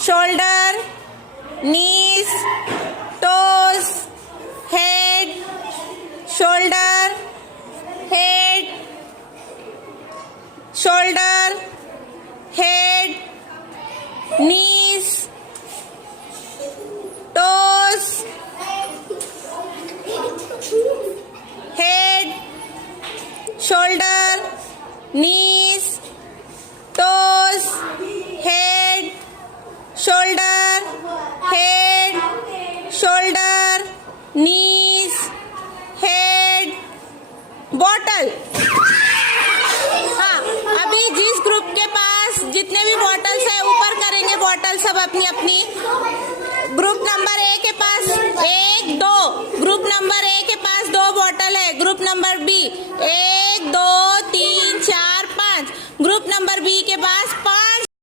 shoulder, knees, toes, head, shoulder, head, shoulder, head, knees, toes, head, shoulder, knees, toes, head, shoulder, head, shoulder, knees, head, bottle. हाँ, अभी जिस group के पास जितने भी bottles है ऊपर करेंगे बॉटल सब अपनी अपनी। ग्रुप नंबर ए के पास 1 2, ग्रुप नंबर ए के पास 2 बॉटल है। Group number B 1 2 3 4 5, group number B के पास 5